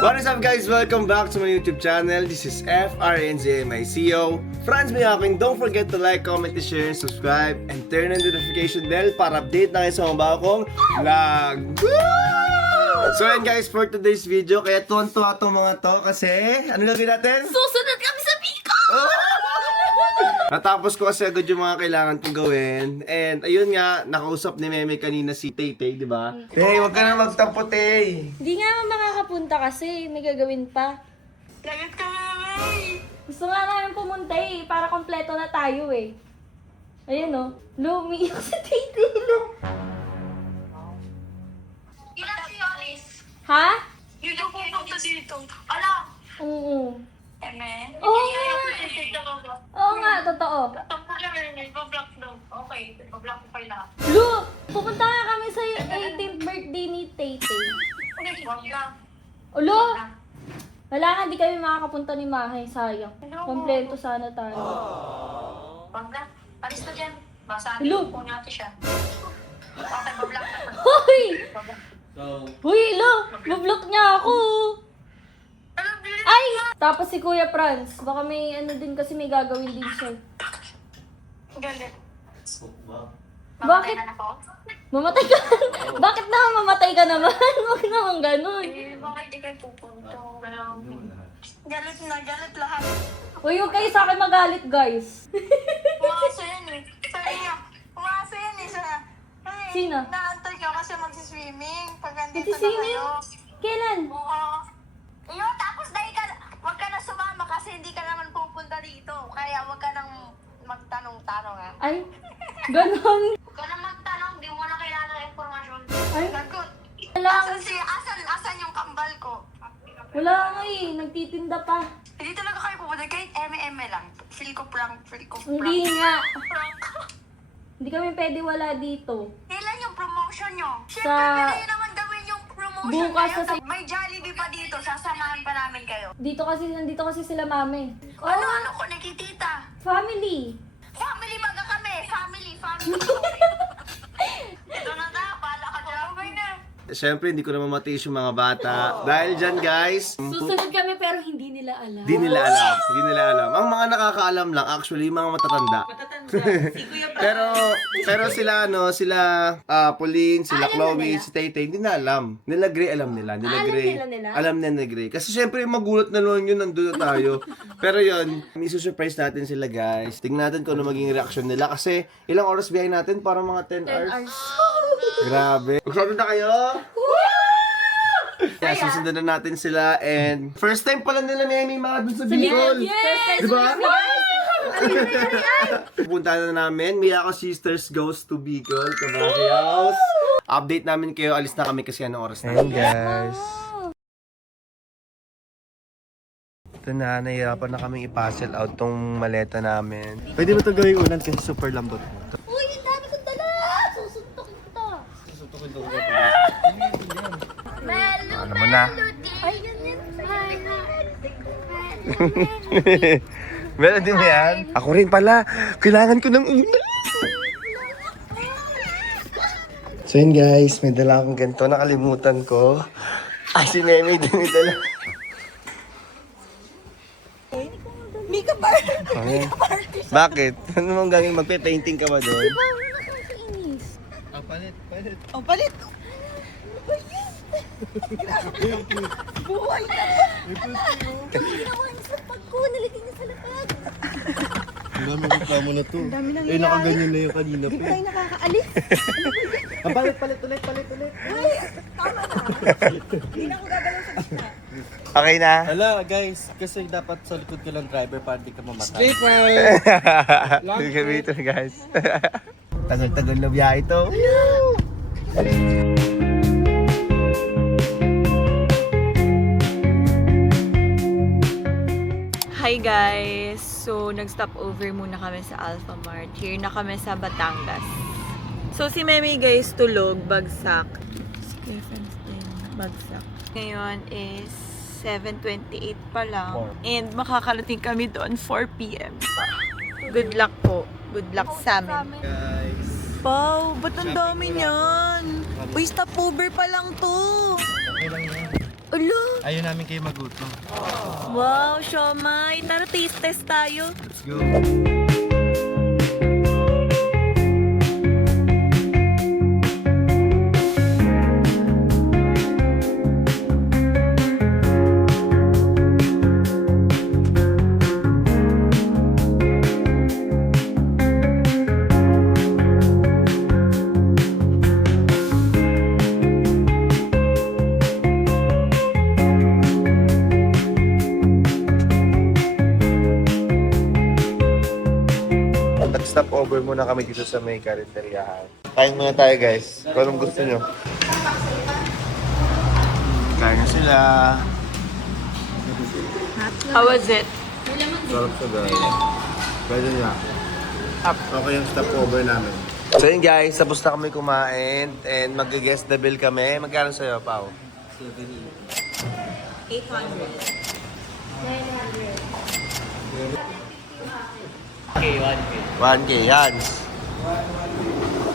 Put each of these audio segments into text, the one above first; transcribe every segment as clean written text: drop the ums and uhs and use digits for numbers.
What is up guys? Welcome back to my YouTube channel. This is FRNZMICO. Friends, may aking don't forget to like, comment, share, subscribe, and turn on the notification bell para update na kayo sa mga bago kong vlog. So yan guys, for today's video, kaya tuwan-tuwa itong mga to kasi, ano gagawin natin? Susunod kami sa Biko! Natapos ko kasi agad yung mga kailangan kong gawin. And ayun nga, nakausap ni Meme kanina si Tay-Tay, di ba? Tay, huwag ka na magtampo, Tay. Hindi nga makakapunta kasi, may gagawin pa. Lagat ka naman! Gusto nga namin pumunta eh, para kompleto na tayo eh. Ayun o, lumiyak si Titi. Ilan si Yolis? Ha? Yun yung pupunta dito. Ala! Oo. Eme? Oo nga. Oo nga, totoo. Tapos na rin, ipa-block daw. Okay, ipa-block ko kayo lahat. Lu, pupunta nga kami sa 18th birthday ni Titi. Okay, wag na. Ulo, wala nga, di kami makakapunta ni Mahay, sayang. Kompleto sana tayo. Wag na. Alis na dyan. Basta Hello? atin po natin siya. Okay, pa-block na. Hoy! Hoy, Lu, mablock niya ako. Alam, bilis Ay! Tapos si Kuya Franz, baka may ano din kasi may gagawin din siya. galit. Bakit? Na ako? Mamatay ka? Bakit naman mamatay ka naman? Huwag naman ganun. Bakit di kayo pupunta? Galit lahat. Uy, huwag kayo sa akin magalit, guys. Umaso yan eh. Sabi niya, umaso yan eh. Ay, Sino? naantay ka kasi magsiswimming. Pag andito na Magsiswimming? kayo. Kailan? Oo. Yun, tapos dahil ka, wag ka na sumama kasi hindi ka naman pupunta dito. Kaya wag ka nang magtanong-tanong ha. Ay, ganun. Huwag ka nang magtanong, di mo na kailangan ng informasyon. Ay, Lagot. wala. Asan yung kambal ko? Wala nga eh, nagtitinda pa. Hindi talaga kayo pupunta, kahit eme lang. Feel ko prank. Hindi nga. Prank. Hindi kami pwede wala dito. Kailan yung promotion nyo? Siyempre, Sa- pwede naman gawin yung promotion Bukas kayo. sa- May Jollibee pa dito, sasamahan pa namin kayo. Nandito kasi sila mami. Ano ko, nakitita? Family. Family baga kami! Family! Ito na daw, pala ka dyan. Okay na. Siyempre, hindi ko na mamatiis yung mga bata. Dahil dyan guys, Susunod kami pero hindi nila alam. Hindi nila alam. Hindi nila alam. Ang mga nakakaalam lang, actually, yung mga matatanda. pero sila, sila Pauline, sila Alam na Chloe, nila? si Tay-Tay, hindi na alam. Nila Gray, alam nila. Nila Alam Gray. nila? Alam nila Gray. Kasi syempre, magulat na noon yun, nandun na tayo. Pero yun, isusurprise natin sila guys. Tingnan natin kung ano maging reaction nila. Kasi ilang oras biyahe natin? Para mga 10 hours. 10 hours. Grabe. Excited na kayo? Yeah, susundan na natin sila and first time pala nila Nemi mga dun sa Bicol. Yes! Diba? Pupunta na namin, Miyako Sisters goes to Bicol, Kabaki House. Update namin kayo, alis na kami kasi anong oras na. Hey guys. Ito na, nahihirapan na kami i-puzzle out tong maleta namin. Pwede ba ito gawing ulan kasi super lambot? Uy, ang dami kong dala! Susuntokin kita. Ano mo na? Ay, ganyan. Meron din mo yan? Ako rin pala. Kailangan ko ng ulan. So yun guys, may dala akong ganito. Nakalimutan ko. Si Meme din may dala. Mika Bar! Okay. Bakit? Ano mong gagawin? Magpe-painting ka ba doon? Nakakainis. Palit. Oh, palit! Buhay na ba? Ginawa niya sa pag ko, nalagay niya sa lapag. Ang dami reklamo na to. Ang dami nang nakaganyan na yung kanina Hindi tayo nakakaalis. Palit ulit. Ay, tama na. Hindi na ako gagalaw sa gitna. Okay na? Hala guys, kasi dapat sa likod ka lang driver para di ka mamatay. Straight dito guys. Tagal-tagal na biyahe ito. Hi guys! So, nag-stop over muna kami sa Alpha Mart. Here na kami sa Batangas. So, si Meme guys, tulog, bagsak. Si Kuya Franz din, bagsak. Ngayon is 7:28 pa lang. And makakarating kami doon 4 p.m. Good luck po. Good luck sa amin. Guys. Wow, ba't ang dami niyan? Uy, stopover pa lang to. Okay lang yan. Ulo! Ayaw namin kayo magutom. Wow, siomay. Tara, taste test tayo. Let's go. Nag-stop over muna kami dito sa may karinderyahan. Kain muna tayo guys. Kung anong gusto nyo. Kain na sila. How was it? Sarap siya guys. Pwede niya. Okay yung stop over namin. So yun guys, tapos na kami kumain and mag-guess the bill kami. Magkano sa'yo, Pao? 800. 1K, Hans.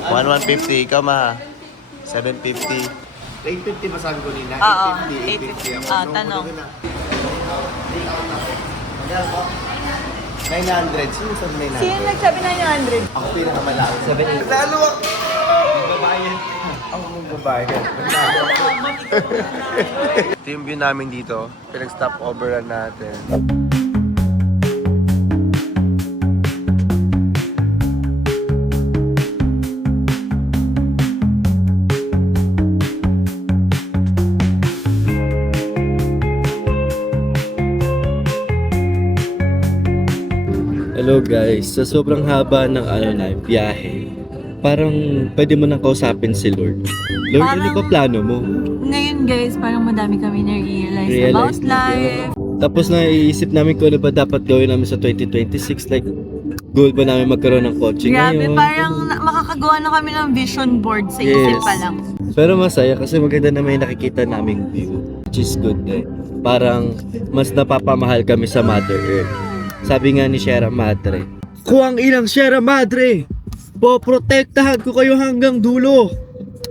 150, ikaw ma. 750. 850 ba sabi ko nila? Oo, 850 ako. Ah, tanong. Magkano po? 900. Sino sabi 900? Sino nagsabi 900? Ako pinakamalaki. 780. Lalo ako! Magbabayad. Ako magbabayad. Ito yung view namin dito. Pinag-stop overrun natin. Hello guys, sa sobrang haba ng biyahe, parang pwede mo nang kausapin si Lord. Lord, ano Parang- ba plano mo? Ngayon guys, parang madami kami na-realize about life. Tapos naiisip namin kung ano ba dapat gawin namin sa 2026. Like, goal ba namin magkaroon ng kotse Grabe, ngayon? parang makakagawa na kami ng vision board sa isip pa lang. Pero masaya kasi maganda na may nakikita naming view. Which is good eh. Parang mas napapamahal kami sa Mother Earth. Sabi nga ni Sierra Madre, kung ang ilang Sierra Madre, poprotektahan ko kayo hanggang dulo.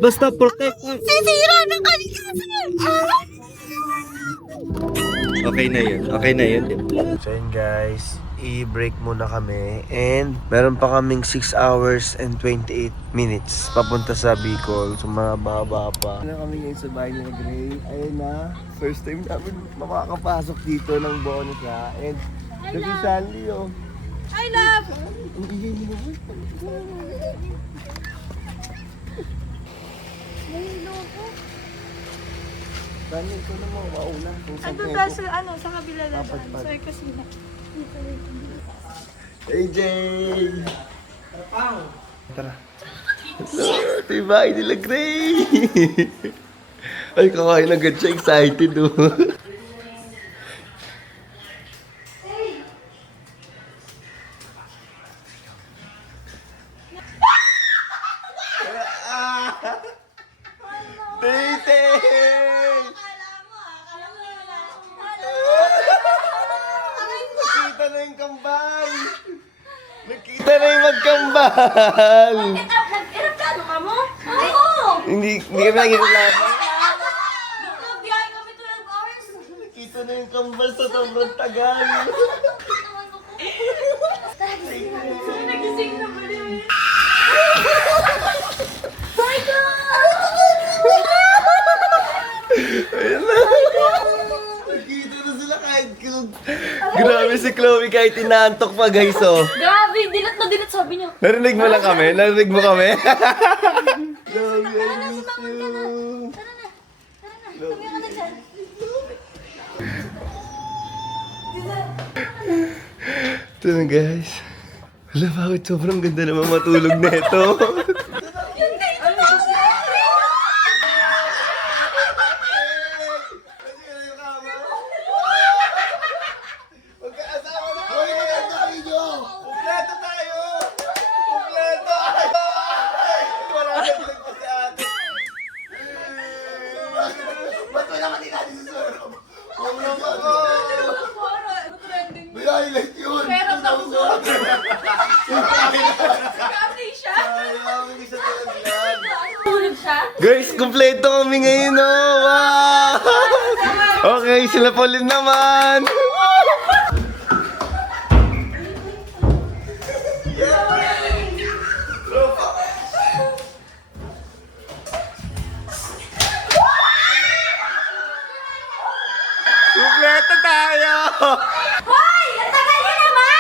Basta protektahan. Sisira ng kalikasan! Okay na yun. Okay na yun. So yun guys, i-break muna kami and meron pa kaming 6 hours and 28 minutes papunta sa Bicol. So mababa pa. Ano kami ngayon sa bahay ni Gray? Ayun na, first time namin makakapasok dito ng bonus ha. And si Sandy oh. I love! Ang ingay mo naman. Sandy, ikaw na mo, mauna. Kung saan Ando kayo ba sa sa kabila lang? Dapat pa. Sorry kasi na. AJ! Tara. Ito yung bahay nila, Gray! Ay, kakain agad siya. Excited, oh. Tete! Nakita na yung kambal! Nakita na yung magkambal! Nag-irap ka mo? Oo! Hindi kami nagkikilala. Nagbiyahe kami 12 hours. Nakita na yung kambal sa sobrang tagal. Nagising na ba rin? Ayun na. Nakita na sila kahit grabe si Chloe kahit inaantok pa guys oh. Grabe, dilat na dilat sabi niyo. Narinig mo lang kami? Narinig mo kami? Chloe, I miss you. Tumiya ka na dyan. Ito na guys. Wala, bakit sobrang ganda naman matulog na ito? Tulog siya? Guys, kumpleto kami ngayon, oh! Wow! Ay, sila Pauline naman! Kompleto tayo! Hoy! Ang tagal niyo naman!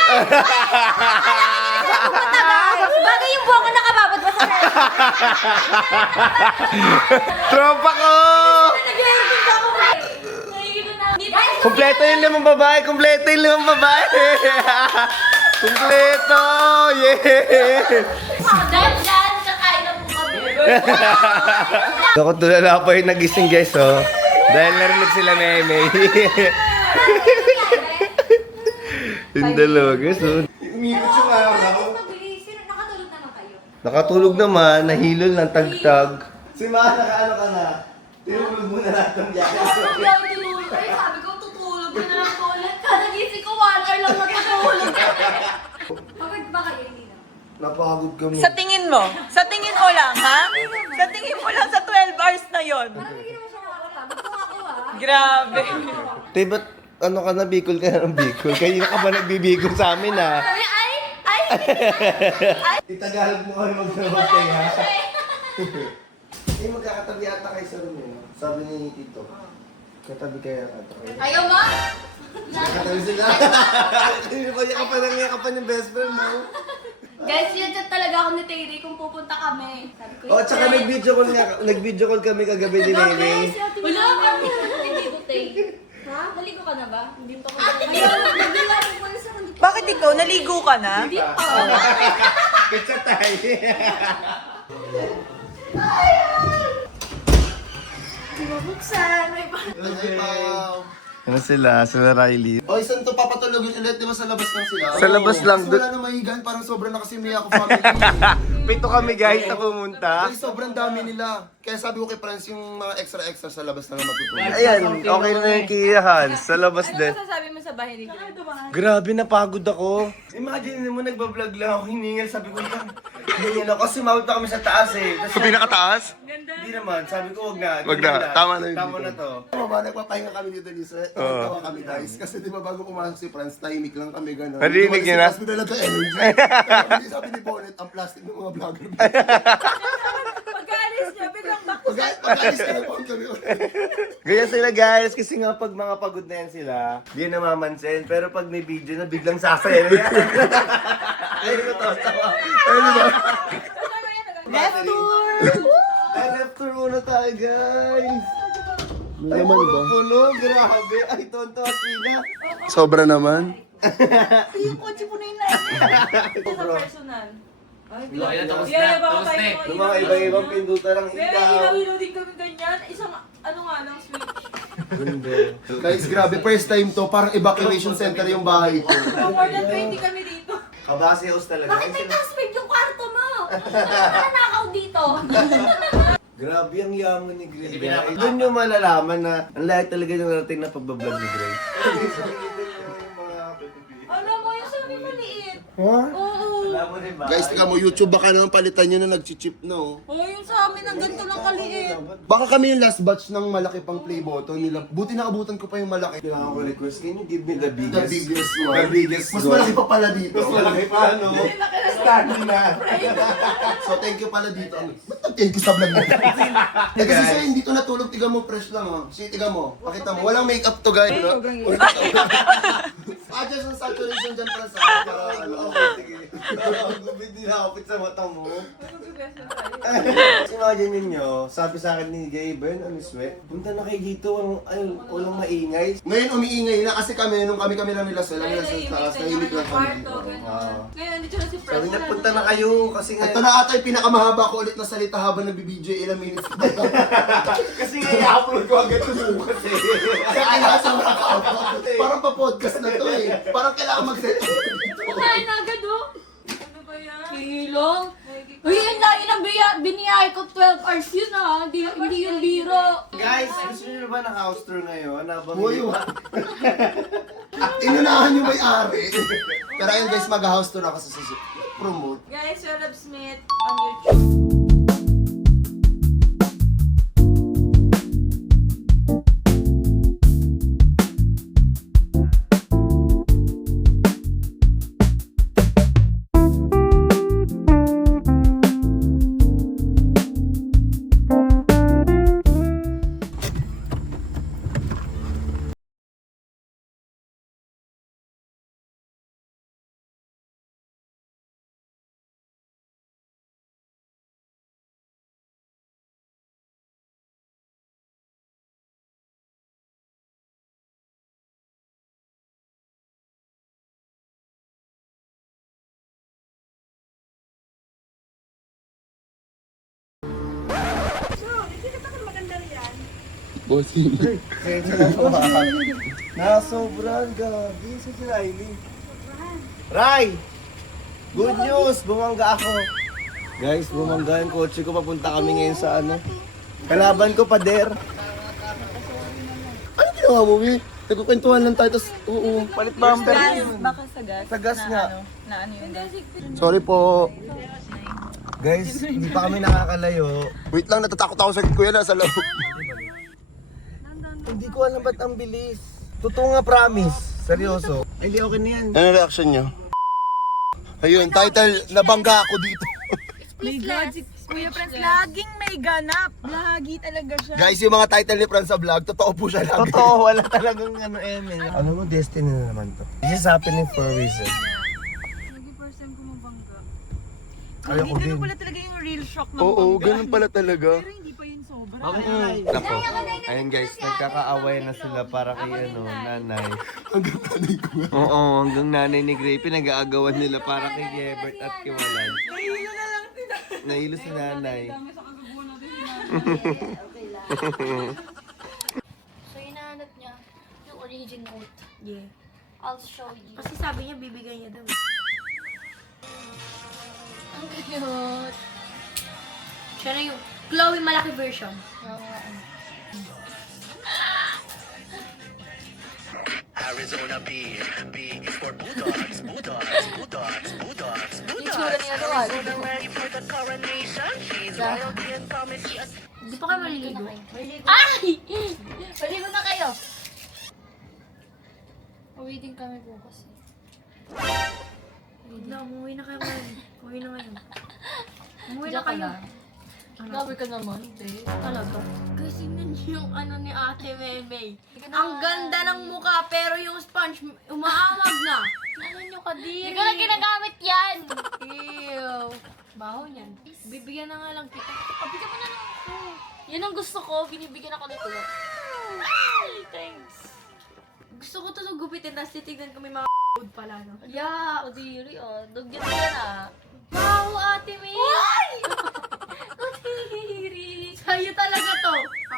Matagal! Bagay yung buwan ko nakababad ba sa rin? Tropa ko! Nag-welcome ako! Nahihilo na. Kompleto yung limang babae! Kompleto yung limang babae! Kompleto! Yeah! Dahil dyan, kakain na po kami. Ako tulala pa yung nagising guys, oh. Dahil narinig sila Meme. Yung dalawa guys, oh. Umibot yung araw. Mabilis. Nakatulog naman kayo. Nakatulog naman, nahilol ng tagtag. Si Ma, nakaano ka na? Tinulog mo na lahat ng biyahe. Sabi ako tinulog. Ay, sabi ko, tutulog ka na lang po ulit. Kada gising ko, 1 hour lang natutulog. Pagod ba kayo, hindi na? Napagod kami. Sa tingin mo lang, ha? Sa tingin mo lang sa 12 hours na yon. Parang hindi naman siya nakakapagod. Kung ako, Grabe. Te, ba't ano ka na, Bicol ka na ng Bicol? Kanina ka ba nagbibigol sa amin, ha? Sabi, ay! Itagalog mo kami magsamatay, ha? Eh, magkakatabi ata kayo sa room yun. Sabi ni Tito. Katabi kaya ata kayo. Ayaw mo? Katabi sila. Hindi ba yakapan yung best friend mo? Guys, yun chat talaga ako ni Terry kung pupunta kami. Sabi ko, Oh, tsaka nag-video call kami kagabi ni Nene. wala, parang hindi ko, Tay. Ha? Naligo ka na ba? Hindi pa ako. Naglalaro ko na sa hindi pa. Bakit ikaw? Naligo ka na? Hindi pa. Kitsa tayo. Hindi mabuksan. May pa. Ano sila? Sila Riley. O, saan to papatulogin ulit? Di ba sa labas lang sila? Sa labas lang. Kasi wala na mahigan, parang sobrang nakasimiya ako family. Pito kami guys na pumunta. Kasi sobrang dami nila. Kaya sabi ko kay Franz yung mga extra sa labas na matutulog. Ayan, okay na yung kiyahan. Sa labas din. masasabi mo sa bahay ni Greg? Grabe, napagod ako. Imagine mo, nagbablog lang ako, hiningal. Sabi ko, yan. Hiningal ako kasi mawag pa kami sa taas eh. Sa pinakataas? Hindi naman, sabi ko, wag na. Wag na, tama na yun. Tama na to. Tama ba, nagpapahinga kami dito ni Sir. Tawa kami guys. Kasi di ba bago pumasok si Franz, tahimik lang kami gano'n. Narinig niyo na? Mas pinala to energy. Kaya hindi sabi ni Bonnet, ang plastic ng mga vlogger. Pagkaalis niya, biglang back Pag-alis ka na po kami ulit. Ganyan sila guys, kasi nga pag mga pagod na yan sila, di yan namamansin. Pero pag may video na, biglang sasaya na yan. Ayun ko to, tawa. Ayun ba? Left tour! Ay, left tour muna tayo guys. May naman ba? Puno, grabe. Ay, tonto at Tina. Sobra naman. Yung kotse po na yun na sa personal. Ay, yayabang tayo mga Yung mga iba-ibang pinduta lang Pero ilaw. ilaw-ilaw din kami ganyan. Isang, ano nga lang, switch. Guys, grabe. First time to. Parang evacuation center yung bahay ko. So, more than 20 kami dito. Kabase house talaga. Bakit may password yung kwarto mo? Nanakaw dito. Grabe ang yaman ni Grace. Doon yung malalaman na ang lahat talaga yung narating na pagbablog ni Grace. Alam mo, yung sabi maliit. Ha? Oo. Guys, tika mo, YouTube baka naman palitan nyo na nag-chip na oh. Oo, yung sa amin, ang ganito lang kaliit. Baka kami yung last batch ng malaki pang play button nila. Buti nakabutan ko pa yung malaki. Kailangan ko request, can you give me the The biggest? biggest one. The biggest Mas one. malaki pa pala dito. Mas malaki pa, no? Standing na. So thank you pala dito. Ba't nag-thank you sa vlog nito? Eh kasi sa'yo hindi to natulog, tiga mo fresh lang oh. Si tiga mo, pakita mo. Walang makeup to guys. Adjust ang saturation dyan para sa akin. Para ano. Sige. Ang gubid dinakapit sa mata mo. Imagine ninyo, sabi sa akin ni Gaben, ano sweat, punta na kayo dito, walang maingay. Ngayon umiingay na kasi kami, nung kami lang nila sa taas, nahimik lang kami. Ngayon, dito na si Fred. Sabi niya, punta na kayo kasi nga... Ito na ata yung pinakamahaba ko ulit na salita habang nag-BBJ, ilang minutes. Kasi nga i-upload ko agad ito bukas eh. Kaya kailangan sa mga parang pa-podcast na to eh. Parang kailangan mag-set up. Kumain na agad, oh. Ano ba yan? Kilong. Uy, yun na, biniyay ko 12 hours yun ah. Hindi yung biro. Guys, gusto niyo na ba ng house tour ngayon? Habang Uy, inunahan yung may-ari. Pero ayun guys, mag-house tour ako sa promote. Guys, Rob Smith on YouTube. Bossing. Nasobrang gabi si Riley. Ray! Good news! Bumangga ako. Guys, bumangga yung kotse ko. Papunta kami ngayon sa ano. Kalaban ko, pader. Ano ginawa mo, Mi? Nagkukwentuhan lang tayo, tapos oo. Palit bumper Gas, yun. baka sa gas. Sa gas nga. Na ano yun? Sorry po. Guys, hindi pa kami nakakalayo. Wait lang, natatakot ako sa kuya na sa loob. Hindi ko alam ba't ang bilis. Totoo nga, promise. Seryoso. Ay, hindi okay na yan. Ano reaction nyo? Ayun, title, nabangga ako dito. My God, si Kuya Franz laging may ganap. Lagi talaga siya. Guys, yung mga title ni Fran sa vlog, totoo po siya lagi. Totoo, wala talagang ano, eme. Alam mo, destiny na naman to. This is happening for a reason. Naging first time ko mabangga. Kaya ko din. Ganun pala talaga yung real shock ng Oo, bangga. ganun pala talaga. Pero hindi pa yun sobra. Nako. Ayun guys, nagkakaaway na sila para kay ano, nanay. Hanggang tanay ko nga. Oo, hanggang nanay ni Gray, pinag-aagawan nila para kay Gebert at kay Walan. Nahilo si nanay. So, hinahanap niya yung origin note. Yeah. I'll show you. Kasi sabi niya, bibigay niya daw. Ang cute. Siya na yung Chloe malaki version. Arizona B is for Bulldogs, Bulldogs, Bulldogs, Bulldogs, Itsura niya daw. Bulldogs. Ready for the coronation? She's royalty and comedy. Di pa kayo maliligo? Ay! Maligo na kayo. Waiting kami bukas. Na, umuwi na kayo ngayon. Umuwi na ngayon. Umuwi na Diyan ka kayo. na. Grabe ka naman, te. Talaga. Kasi niyo yung ano ni Ate Meme. Ang ganda ng mukha, pero yung sponge, umaamag na. Ano nyo kadiri? Hindi ko lang ginagamit yan. Ew. Baho niyan. Bibigyan na nga lang kita. Bigyan mo na lang ako. Yan ang gusto ko. Binibigyan ako nito. Ay, thanks. Gusto ko to gupitin, tapos titignan ko may mga food pala, no? Yeah, kadiri oh. Dugyan mo yan ah. Wow, Ate May! Kadiri. Sa'yo talaga to.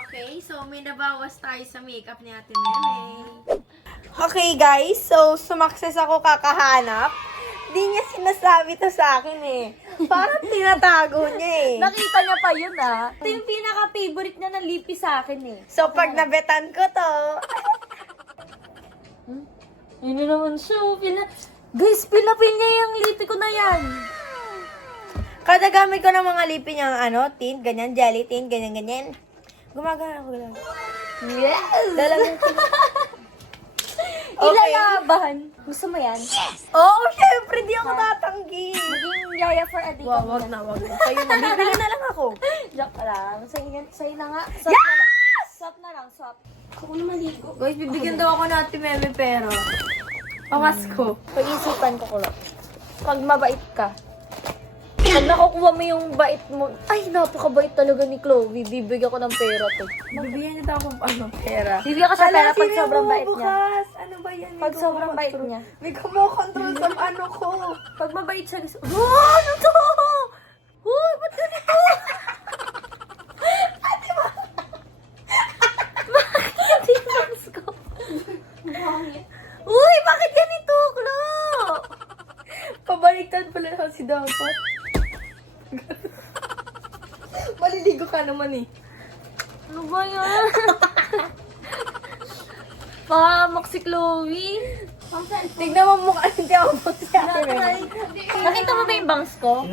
Okay, so may nabawas tayo sa makeup ni Ate Meme. Okay guys, so sumakses ako kakahanap. Di niya sinasabi to sa akin eh. Parang tinatago niya eh. Nakita niya pa yun ah. Ito yung pinaka-favorite niya na lipi sa akin eh. So pag nabetan ko to, Yun na naman siya. Guys, pinapil niya yung lipi ko na yan. kada gamit ko ng mga lipi niyang ano, tint, ganyan, jelly tint, ganyan. Gumagana ako lang. Yes! Lalagyan ko. Ilalaban. Gusto mo yan? Oo, syempre, di ako tatanggi. Maging yaya for a day. Wag na. Kayo na, bibili na lang ako. Joke lang. Sa'yo na nga. Swap na lang. Swap na lang. Swap. Ako na maligo. Guys, bibigyan daw ako natin Meme pera. Pamasko. Pag-isipan ko ko lang. Pag mabait ka. Pag nakukuha mo yung bait mo, ay, napakabait talaga ni Chloe. Bibigyan ko ng pera to. Bibigyan niya daw akong ano, pera. Bibigyan ka sa pera pag sino sobrang mo bait niya. bukas? Ano ba yan? May Pag sobrang bait kumokontrol. niya. May kumokontrol sa ano ko. Pag mabait siya, gusto, oh, ano to? Uy, ba't ganito? Bakit yung bangs ko? Uy, bakit ganito, Klo? Pabaliktad pala kasi dapat. Maliligo ka naman eh. Ano ba yan? Pahamak si Chloe. Tignan mo mukha hindi ako po si Ate Meme. Nakita mo ba yung bangs ko?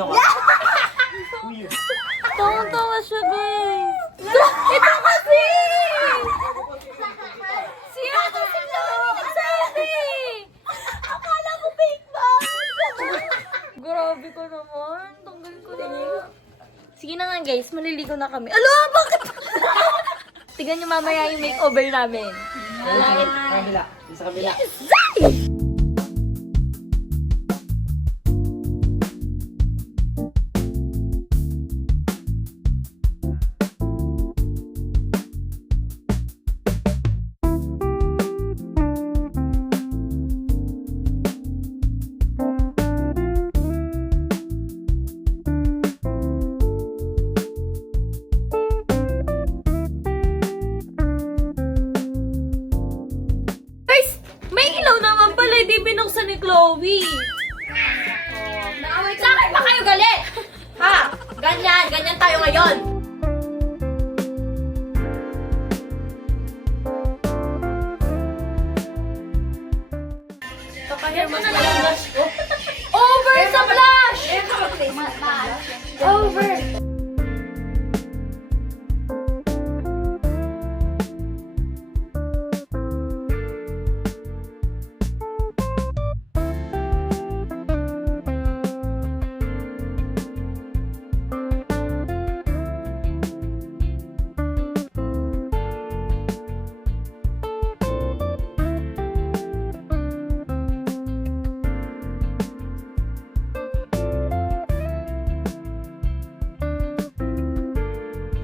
Tawang-tawa siya, guys. Ito kasi! Siya kasi Chloe nagsabi! Akala ko fake bangs! Grabe ka naman. Tanggal ko na. Sige na nga, guys. Maliligo na kami. Alo, bakit? Tignan nyo mamaya yung makeover namin. Sa kabila. Zay!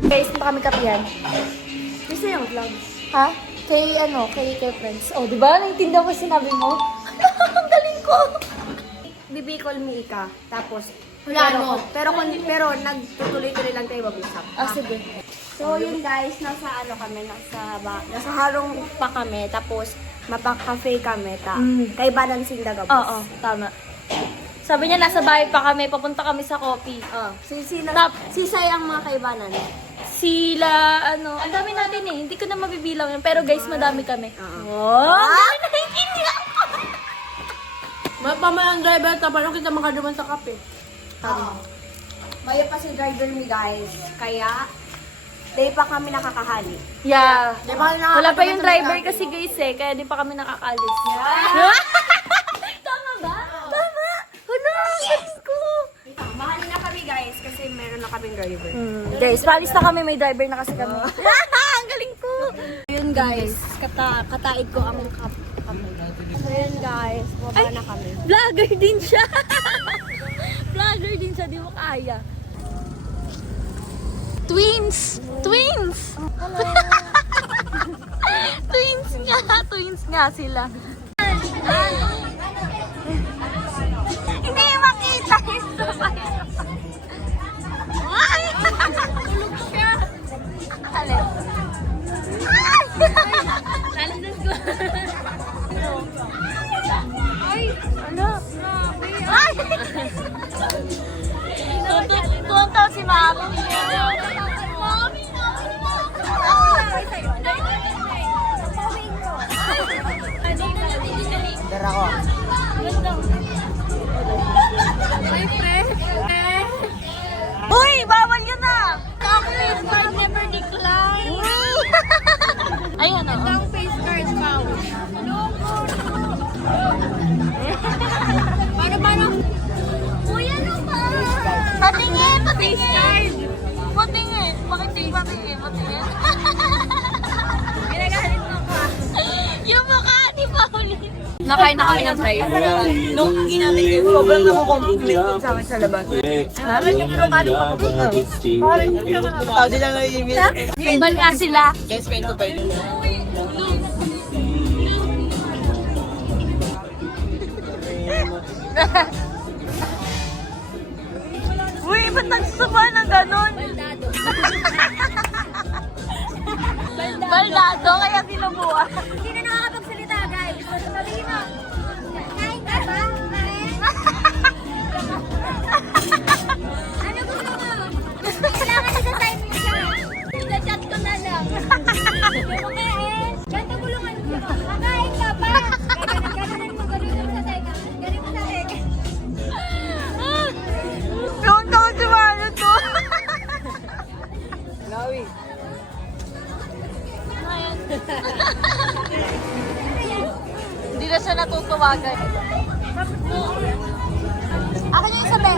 Guys, hindi pa kami kapiyan. Gusto yung vlog? Ha? Kay friends. Oh, di ba? Naintindihan ko sinabi mo. Ang galing ko. Bibi call me Ika. Tapos, Wala, pero nagtutuloy-tuloy lang tayo mag-usap. Ah, sige. So, yun guys, nasa nasa harong pa kami. Tapos, mapaka-cafe kami. Kay Balancing Dagabos. Oo, tama. Sabi niya, nasa bahay pa kami, papunta kami sa coffee. Sisay ang mga kaibanan. Sila, ang dami natin eh. Hindi ko na mabibilang yun. Pero guys, madami kami. Oh, ang naiintindihan ko. Mapamayang driver ka, paano kita makaduman sa kape? Maya pa si driver mi guys. Kaya, day pa kami nakakahali. Yeah. Di ba Wala pa yung driver kasi guys eh, kaya di pa kami nakakalis. Tama ba? Tama! Hala! Diyos ko! Mahali na kami guys kasi meron na kaming driver. Guys, palis na kami, may driver na kasi kami. Ang galing ko! Yun guys, kataid ko ang kape. So yun guys, baba na kami. Vlogger din siya! Vlogger din siya, di mo kaya. Twins! Twins! Twins nga sila. Hindi makita yung sabay. Ay! Tulog siya. Alin? Ay! Nalinas ko. Ay! Ano? Ay! Tuwang-taw si Mami. Mami! Dara ko. Uy! Bawal yun na! Cocktails card never decline! Ayan o. Ito ang face card pouch. Paano? Uy, ano ba? Patingin! Patingin! Ginagalit mo ka. Yung mukha ni Pauline. Nakain na kami ng fries. Nung ginamit yun, sobrang nakukomplete sa amin sa labas. Parang yung pinakalit pa ko. Parang yung pinakalit. Iban nga sila. Uy, ba't nagsasaba ng ganon? Baldado, kaya kinubuha. Hindi na nakakapagsalita guys. Sabihin mo. Kain ka ba? Ano gusto mo? Kailangan isa-sign mo siya. Ina-chat ko na lang. Hindi mo kain. Ganto bulungan mo. Kakain ka ba? Ganun mo. Ganun mo sa teka. Ganun mo sa teka. Yung taon si Mano to. Lawi. Hindi na siya natutuwagan. Akin yung isa, Ben.